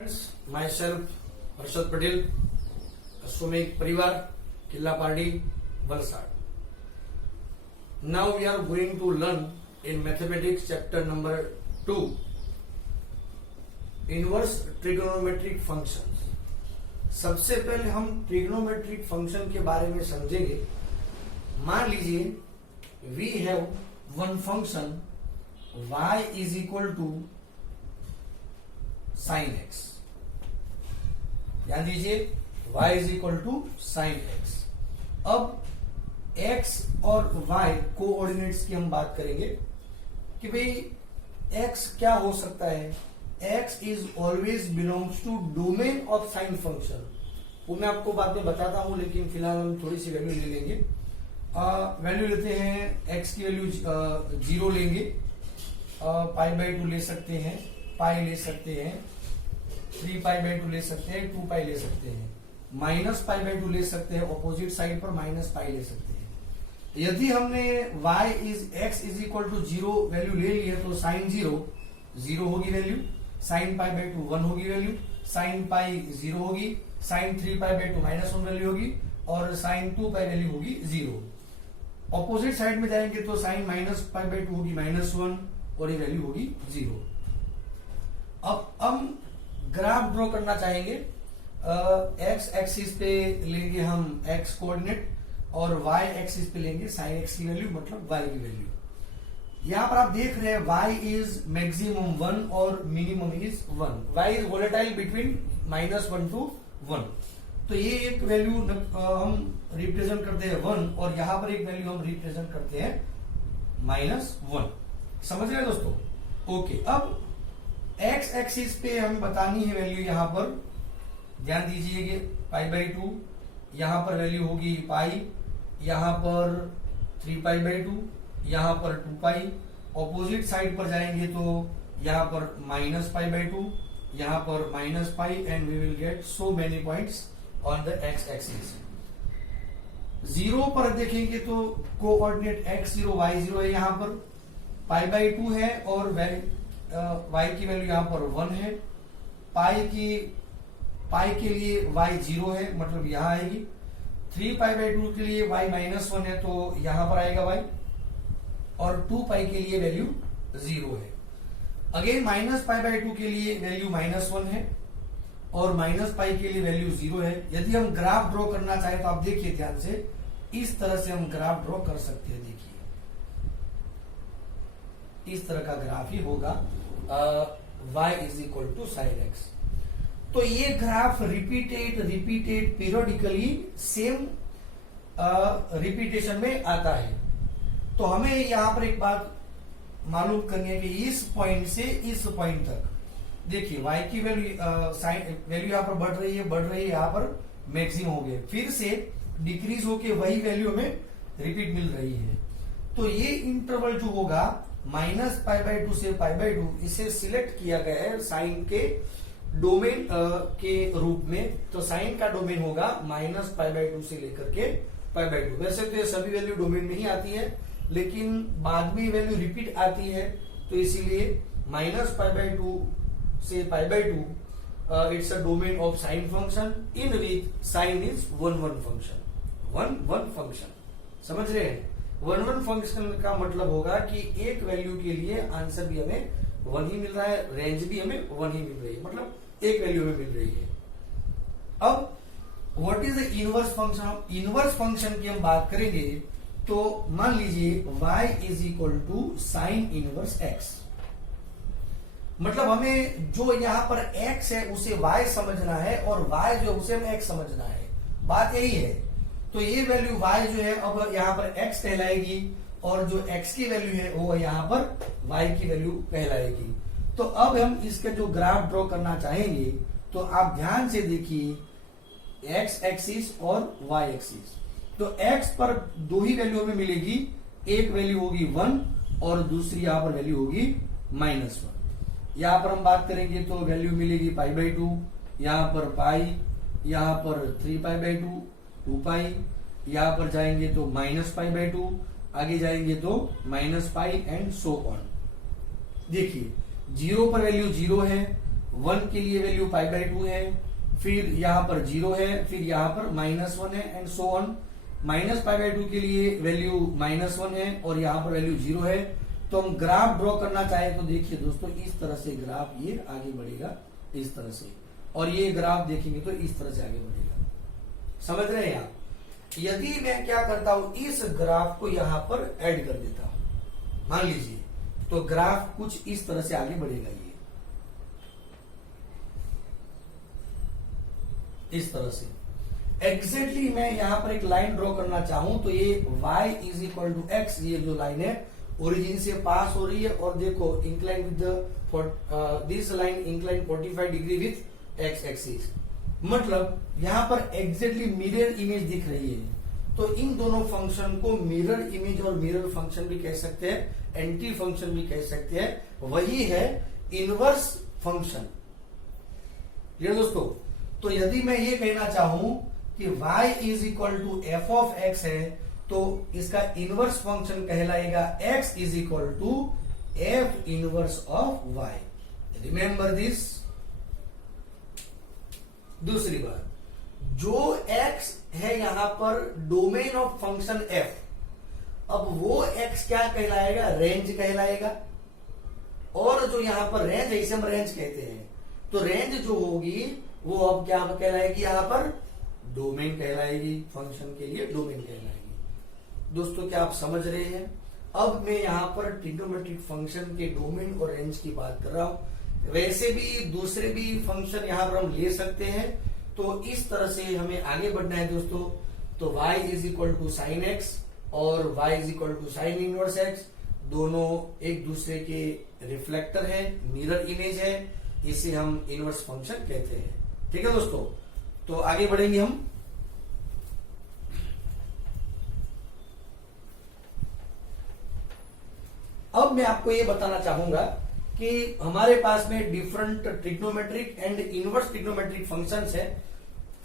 Friends, myself Harshad Patel, Ashwamekh Parivar, Killapardi, Valsad. Now we are going to learn in mathematics chapter number 2, inverse trigonometric functions. सबसे पहले हम trigonometric function के बारे में समझेंगे। मान लीजिए we have one function y is equal to sine x. ध्यान दीजिए y is equal to sine x. अब x और y कोऑर्डिनेट्स की हम बात करेंगे कि भाई x क्या हो सकता है। x is always belongs to domain of sine function. वो मैं आपको बाद में बताता हूं, लेकिन फिलहाल हम थोड़ी सी वैल्यू ले लेंगे। वैल्यू लेते हैं x की वैल्यू 0 लेंगे, π/2 ले सकते हैं, पाई ले सकते हैं, 3π/2 ले सकते हैं, 2π ले सकते हैं, -π/2 ले सकते हैं, ऑपोजिट साइड पर -π ले सकते हैं। यदि हमने x is equal to 0 value ले ली है तो साइन 0 होगी वैल्यू, साइन π/2 1 होगी वैल्यू, साइन π 0 होगी, साइन 3π/2 -1 वैल्यू होगी और साइन 2π वैल्यू होगी 0। ऑपोजिट साइड में जाएंगे तो साइन -π/2 होगी -1 और ये वैल्यू होगी 0। अब हम ग्राफ ड्रॉ करना चाहेंगे। एक्स एक्सिस पे लेंगे हम x कोऑर्डिनेट और y एक्सिस पे लेंगे साइन x की वैल्यू, मतलब y की वैल्यू। यहां पर आप देख रहे हैं y इज मैक्सिमम 1 और minimum is 1। y is volatile between -1 to 1। तो ये एक वैल्यू हम रिप्रेजेंट करते हैं 1 और यहां पर एक वैल्यू हम रिप्रेजेंट करते हैं -1। समझ रहे हैं दोस्तों? ओके, अब x एक्सिस पे हमें बतानी है वैल्यू। यहां पर ध्यान दीजिए π/2, यहां पर वैल्यू होगी पाई, यहां पर 3π/2, यहां पर 2π। ऑपोजिट साइड पर जाएंगे तो यहां पर -π/2, यहां पर -π and we will get so many points on the x axis. 0 पर देखेंगे तो कोऑर्डिनेट x0 y0 है, यहां पर π/2 है और y की वैल्यू यहां पर 1 है। पाई के लिए y 0 है, मतलब यहां आएगी। 3π/2 के लिए y -1 है तो यहां पर आएगा y, और 2π के लिए वैल्यू 0 है। अगेन -π/2 के लिए वैल्यू -1 है और -π के लिए वैल्यू 0 है। यदि हम ग्राफ ड्रॉ करना चाहें तो आप देखिए ध्यान से, इस तरह से हम ग्राफ ड्रॉ कर सकते हैं। देखिए इस तरह का ग्राफ ही होगा y is equal to sine x. तो ये graph repeated periodically same repetition में आता है। तो हमें यहां पर एक बात मालूम करनी है कि इस पॉइंट से इस पॉइंट तक देखिए y की वैल्यू साइन वैल्यू यहां पर बढ़ रही है, यहां पर मैक्सिमम हो गए, फिर से डिक्रीज होके वही वैल्यू हमें रिपीट मिल रही है। तो ये इंटरवल जो होगा -π/2 से π/2, इसे सिलेक्ट किया गया है साइन के डोमेन के रूप में। तो साइन का डोमेन होगा -π/2 से लेकर के π/2। वैसे तो ये सभी वैल्यू डोमेन में ही आती है, लेकिन बाद में वैल्यू रिपीट आती है, तो इसीलिए -π/2 से π/2 it's a domain of sine function in which sine is 1 function. समझ रहे हैं? 1 फंक्शन का मतलब होगा कि एक वैल्यू के लिए आंसर भी हमें 1 ही मिल रहा है, रेंज भी हमें 1 ही मिल रही है, मतलब एक वैल्यू हमें मिल रही है। अब what is the inverse function? Inverse function की हम बात करेंगे तो मान लीजिए y is equal to sine inverse x। मतलब हमें जो यहां पर x है उसे y समझना है और y जो उसे हमें x समझना है। बात यही है। तो ये वैल्यू y जो है अब यहां पर x कहलाएगी और जो x की वैल्यू है वो यहां पर y की वैल्यू कहलाएगी। तो अब हम इसका जो ग्राफ ड्रॉ करना चाहेंगे तो आप ध्यान से देखिए x एक्सिस और y एक्सिस। तो x पर दो ही वैल्यू हमें मिलेगी, एक वैल्यू होगी 1 और दूसरी यहां पर वैल्यू होगी -1। यहां पर हम बात करेंगे तो वैल्यू मिलेगी π/2, यहां पर पाई, यहां पर 3π/2, 2π, यहां पर जाएंगे तो -π/2, आगे जाएंगे तो -π एंड सो ऑन। देखिए 0 पर वैल्यू 0 है, 1 के लिए वैल्यू π/2 है, फिर यहां पर 0 है, फिर यहां पर -1 है एंड सो ऑन। -π/2 के लिए वैल्यू -1 है और यहां पर वैल्यू 0 है। तो हम ग्राफ ड्रॉ करना चाहे तो देखिए दोस्तों, इस तरह से ग्राफ ये आगे बढ़ेगा इस तरह से, और ये ग्राफ देखेंगे तो इस तरह से आगे बढ़ेगा। समझ रहे हैं आप? यदि मैं क्या करता हूं, इस ग्राफ को यहां पर ऐड कर देता हूं, मान लीजिए, तो ग्राफ कुछ इस तरह से आगे बढ़ेगा, ये इस तरह से। एग्जैक्टली मैं यहां पर एक लाइन ड्रॉ करना चाहूं तो ये y is equal to x, ये जो लाइन है ओरिजिन से पास हो रही है, और देखो incline with this line incline 45 degree with x axis, मतलब यहां पर एग्जैक्टली मिरर इमेज दिख रही है। तो इन दोनों फंक्शन को मिरर इमेज और मिरर फंक्शन भी कह सकते हैं, एंटी फंक्शन भी कह सकते हैं, वही है इनवर्स फंक्शन। ये दोस्तों, तो यदि मैं ये कहना चाहूं कि y is equal to f of x है, तो इसका इनवर्स फंक्शन कहलाएगा x is equal to f inverse of y। Remember this. दूसरी बात, जो x है यहां पर डोमेन ऑफ फंक्शन f, अब वो x क्या कहलाएगा, रेंज कहलाएगा। और जो यहां पर रेंज है, इसे हम रेंज कहते हैं, तो रेंज जो होगी वो अब क्या कहलाएगी, यहां पर डोमेन कहलाएगी, फंक्शन के लिए डोमेन कहलाएगी। दोस्तों क्या आप समझ रहे हैं? अब मैं यहां पर ट्रिग्नोमेट्रिक फंक्शन के डोमेन और रेंज की बात कर रहा हूं। वैसे भी दूसरे भी फंक्शन यहां पर हम ले सकते हैं, तो इस तरह से हमें आगे बढ़ना है दोस्तों। तो y is equal to sine x और y is equal to sine inverse x, दोनों एक दूसरे के रिफ्लेक्टर है, मिरर इमेज है, इसे हम इनवर्स फंक्शन कहते हैं। ठीक है दोस्तों, तो आगे बढ़ेंगे हम। अब मैं आपको ये बताना चाहूंगा कि हमारे पास में different trigonometric and inverse trigonometric functions है।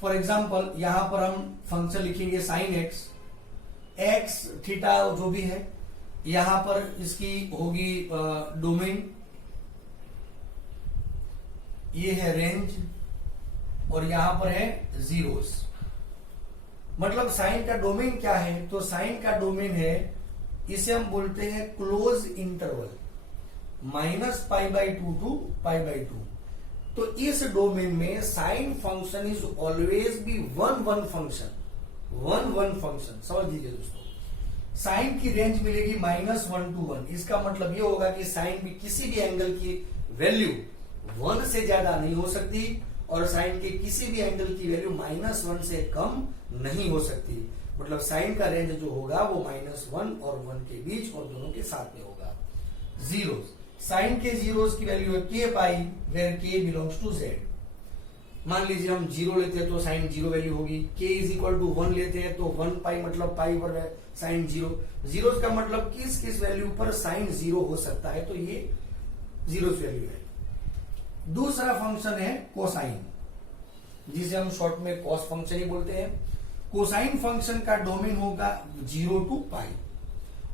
फॉर एग्जांपल यहां पर हम फंक्शन लिखेंगे साइन एक्स, एक्स थीटा जो भी है, यहां पर इसकी होगी डोमेन, ये है रेंज, और यहां पर है जीरोस। मतलब साइन का डोमेन क्या है, तो साइन का डोमेन है, इसे हम बोलते हैं क्लोज इंटरवल, -π/2 टू π/2। तो इस डोमेन में sine function is always be one function, one function. समझ लीजिए दोस्तों, साइन की रेंज मिलेगी -1 to 1। इसका मतलब ये होगा कि साइन भी किसी भी एंगल की वैल्यू 1 से ज्यादा नहीं हो सकती, और साइन के किसी भी एंगल की वैल्यू -1 से कम नहीं हो सकती। मतलब साइन का रेंज जो होगा वो -1 और 1 के बीच और दोनों के साथ में होगा। जीरोस, साइन के जीरोस की वैल्यू है k π, where k belongs to z। मान लीजिए हम 0 लेते हैं तो साइन 0 वैल्यू होगी, k इज इक्वल टू 1 लेते हैं तो 1π मतलब पाई पर साइन 0। जीरोस का मतलब किस किस वैल्यू पर साइन 0 हो सकता है, तो ये जीरोस वैल्यू है। दूसरा फंक्शन है कोसाइन, जिसे हम शॉर्ट में कॉस फंक्शन ही बोलते हैं। कोसाइन फंक्शन का डोमेन होगा 0 to π,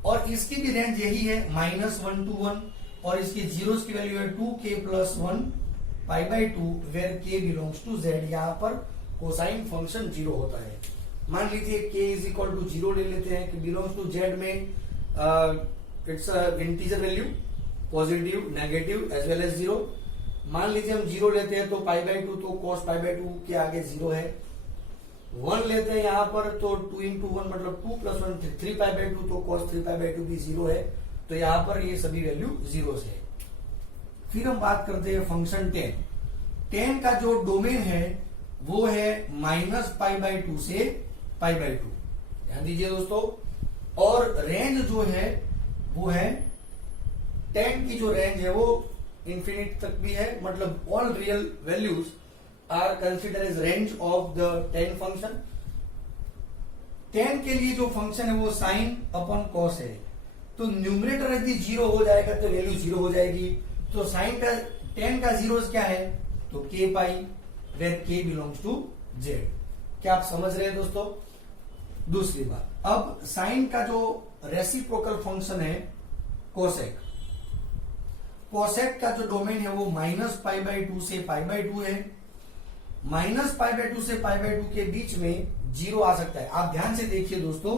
और इसकी भी रेंज यही है -1 to 1, और इसकी जीरोस की वैल्यू है 2k + 1 π/2, where k belongs to z। यहां पर कोसाइन फंक्शन 0 होता है। मान लीजिए k इज इक्वल टू 0 ले लेते हैं, कि बिलोंग्स टू z में its integer value, positive, negative as well as 0। मान लीजिए हम 0 लेते हैं तो π/2, तो cos π/2 के आगे 0 है। 1 लेते हैं यहां पर तो 2 × 1 मतलब 2 + 1 3 π/2, तो cos 3 π/2 भी 0 है। तो यहां पर ये सभी वैल्यू जीरोस है। फिर हम बात करते हैं फंक्शन tan। tan का जो डोमेन है वो है -π/2 से π/2, ध्यान दीजिए दोस्तों। और रेंज जो है वो है, tan की जो रेंज है वो इंफिनिट तक भी है, मतलब all real values are consider as range of the tan function. tan के लिए जो फंक्शन है वो साइन अपॉन कॉस है, तो न्यूमरेटर यदि 0 हो जाएगा तो वैल्यू 0 हो जाएगी। तो साइन का tan का जीरोस क्या है, तो k π, where k belongs to z। क्या आप समझ रहे हैं दोस्तों? दूसरी बात, अब साइन का जो रेसिप्रोकल फंक्शन है कोसेक, कोसेक का जो डोमेन है वो -π/2 से π/2 है। -π/2 से π/2 के बीच में 0 आ सकता है। आप ध्यान से देखिए दोस्तों,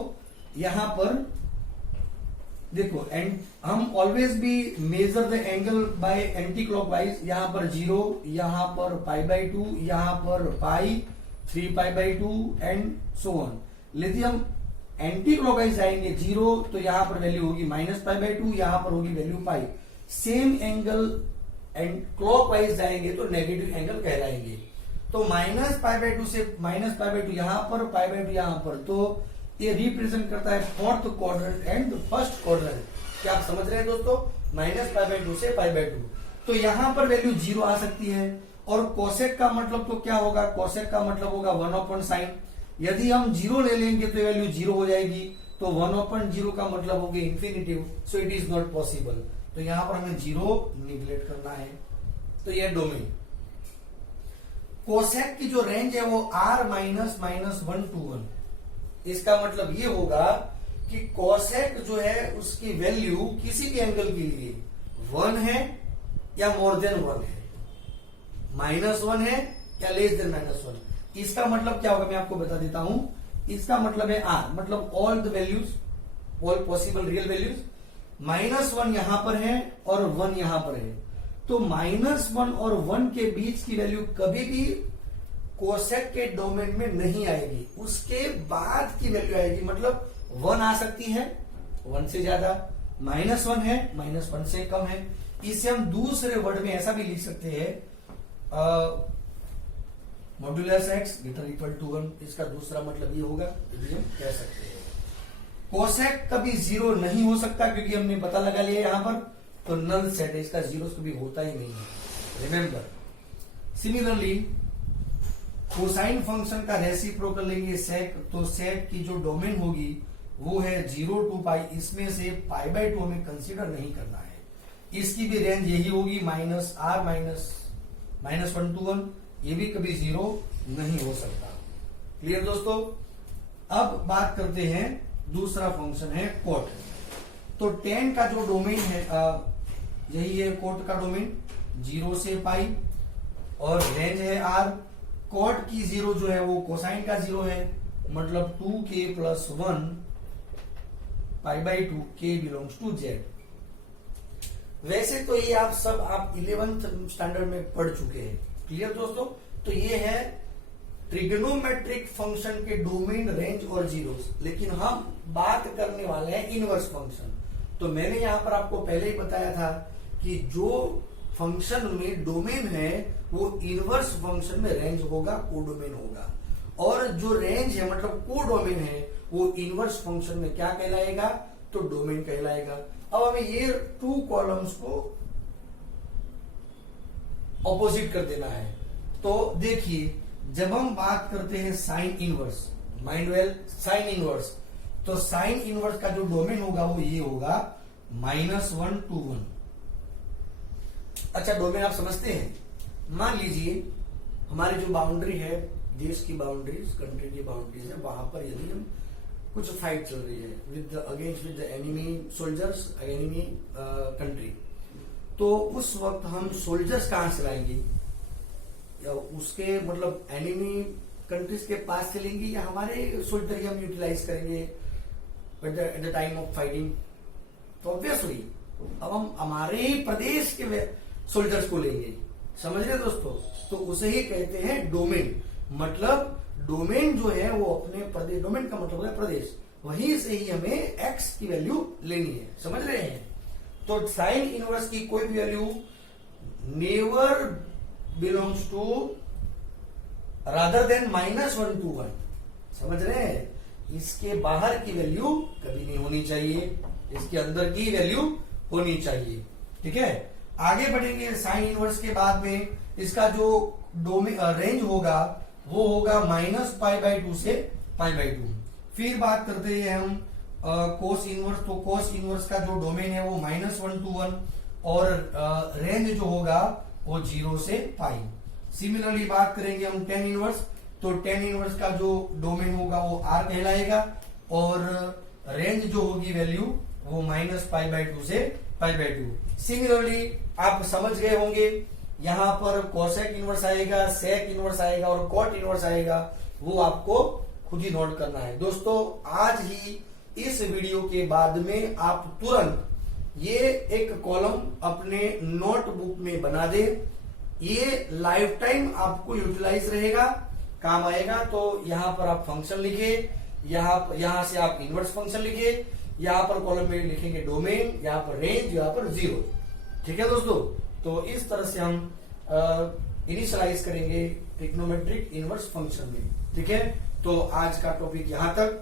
यहां पर देखो, एंड हम ऑलवेज भी measure the angle by anti clockwise. यहां पर 0, यहां पर π/2, यहां पर पाई, 3π/2 एंड सो ऑन। लेकिन हम एंटी क्लॉकवाइज जाएंगे 0, तो यहां पर वैल्यू होगी -π/2, यहां पर होगी value pi. Same angle and clockwise जाएंगे तो नेगेटिव एंगल कहलाएंगे। तो -π/2 से -π/2 यहां पर, π/2 यहां पर, तो ये रिप्रेजेंट करता है fourth quadrant and first quadrant. क्या आप समझ रहे हैं दोस्तों? -π/2 से π/2, तो यहां पर वैल्यू 0 आ सकती है। और कोसेक का मतलब तो क्या होगा? कोसेक का मतलब होगा 1/sin। यदि हम 0 ले लेंगे तो वैल्यू 0 हो जाएगी, तो 1/0 का मतलब हो गया infinitive, so it is not possible. तो यहां पर हमें 0 निगलेक्ट करना है। तो यह डोमेन। कोसेक की जो रेंज है वो r -1 to 1। इसका मतलब ये होगा कि कोसेक जो है उसकी वैल्यू किसी भी एंगल के लिए 1 है या मोर देन 1 है, -1 है या लेस देन -1। इसका मतलब क्या होगा मैं आपको बता देता हूं। इसका मतलब है r, मतलब all the values, all possible real values. -1 यहां पर है और 1 यहां पर है, तो -1 और 1 के बीच की वैल्यू कभी भी कोसेक के डोमेन में नहीं आएगी। उसके बाद की वैल्यू आएगी, मतलब 1 आ सकती है, 1 से ज्यादा, -1 है, -1 से कम है। इसे हम दूसरे वर्ड में ऐसा भी लिख सकते हैं, मॉड्यूलस x > 1। इसका दूसरा मतलब ये होगा, ये हम कह सकते हैं। कोसेक कभी 0 नहीं हो सकता, क्योंकि हमने पता लगा लिया यहां पर, तो नल सेट है, इसका 0 कभी होता ही नहीं है, रिमेंबर। सिमिलरली कोसाइन फंक्शन का रेसिप्रोकल लेंगे सेक, तो सेक की जो डोमेन होगी वो है 0 to π। इसमें से π/2 हमें कंसीडर नहीं करना है। इसकी भी रेंज यही होगी, -1 to 1। ये भी कभी 0 नहीं हो सकता। क्लियर दोस्तों? अब बात करते हैं, दूसरा फंक्शन है कोट। तो tan का जो डोमेन है यही है कोट का डोमेन, 0 से π और रेंज है r। कोट की 0 जो है वो कोसाइन का 0 है, मतलब 2k + 1 π/2 k belongs to z। वैसे तो ये आप 11th स्टैंडर्ड में पढ़ चुके हैं। क्लियर दोस्तों? तो ये है ट्रिग्नोमेट्रिक फंक्शन के डोमेन, रेंज और जीरोस। लेकिन हम बात करने वाले हैं इनवर्स फंक्शन। तो मैंने यहां पर आपको पहले ही बताया था कि जो फंक्शन में डोमेन है वो इनवर्स फंक्शन में रेंज होगा, कोडोमेन होगा। और जो रेंज है मतलब कोडोमेन है वो इनवर्स फंक्शन में क्या कहलाएगा? तो डोमेन कहलाएगा। अब हमें ये 2 कॉलम्स को ऑपोजिट कर देना है। तो देखिए, जब हम बात करते हैं sine inverse, mind well, sine inverse, तो साइन इनवर्स का जो डोमेन होगा वो ये होगा -1 to 1। अच्छा, डोमेन आप समझते हैं? मान लीजिए हमारी जो बाउंड्री है, देश की बाउंड्रीज, कंट्री की बाउंड्रीज है, वहां पर यदि हम कुछ फाइट चल रही है with the enemy soldiers, enemy country, तो उस वक्त हम सोल्जर्स कहां से लाएंगे? या उसके मतलब एनिमी कंट्रीज के पास से लेंगे या हमारे सोल्जर ही हम यूटिलाइज करेंगे at the time of fighting? तो ऑब्वियसली अब हम हमारे ही प्रदेश के सोल्जर्स को लेंगे। समझ रहे दोस्तों? तो उसे ही कहते हैं डोमेन। मतलब डोमेन जो है वो अपने प्रदेश, डोमेन का मतलब है प्रदेश, वहीं से ही हमें एक्स की वैल्यू लेनी है। समझ रहे हैं? तो साइन इनवर्स की कोई भी value never belongs to rather than -1 to 1। समझ रहे हैं? इसके बाहर की वैल्यू कभी नहीं होनी चाहिए, इसके अंदर की वैल्यू होनी चाहिए। ठीक है, आगे बढ़ेंगे। साइन इनवर्स के बाद में इसका जो डोमेन रेंज होगा वो होगा -π/2 से π/2। फिर बात करते हैं हम कोस इनवर्स। तो कोस इनवर्स का जो डोमेन है वो -1 to 1 और रेंज जो होगा वो 0 से π। सिमिलरली बात करेंगे हम tan इनवर्स। तो tan इनवर्स का जो डोमेन होगा वो r कहलाएगा और रेंज जो होगी वैल्यू वो -π/2 से π/2। सिमिलरली आप समझ गए होंगे, यहां पर कोसेक इनवर्स आएगा, सेक इनवर्स आएगा और कॉट इनवर्स आएगा, वो आपको खुद ही नोट करना है। दोस्तों आज ही इस वीडियो के बाद में आप तुरंत ये एक कॉलम अपने नोटबुक में बना दे, ये लाइफ टाइम आपको यूटिलाइज रहेगा, काम आएगा। तो यहां पर आप फंक्शन लिखे, यहां से आप इनवर्स फंक्शन लिखे, यहां पर कॉलम में लिखेंगे डोमेन, यहां पर रेंज, यहां पर जीरो। ठीक है दोस्तों, तो इस तरह से हम इनिशियलाइज करेंगे ट्रिग्नोमेट्रिक इनवर्स फंक्शन में। ठीक है, तो आज का टॉपिक यहां तक।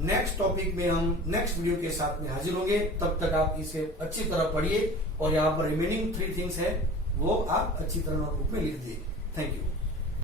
नेक्स्ट टॉपिक में हम नेक्स्ट वीडियो के साथ में हाजिर होंगे। तब तक आप इसे अच्छी तरह पढ़िए और यहाँ पर रिमेनिंग 3 थिंग्स है वो आप अच्छी तरह नोटबुक में लिख दिए। Thank you.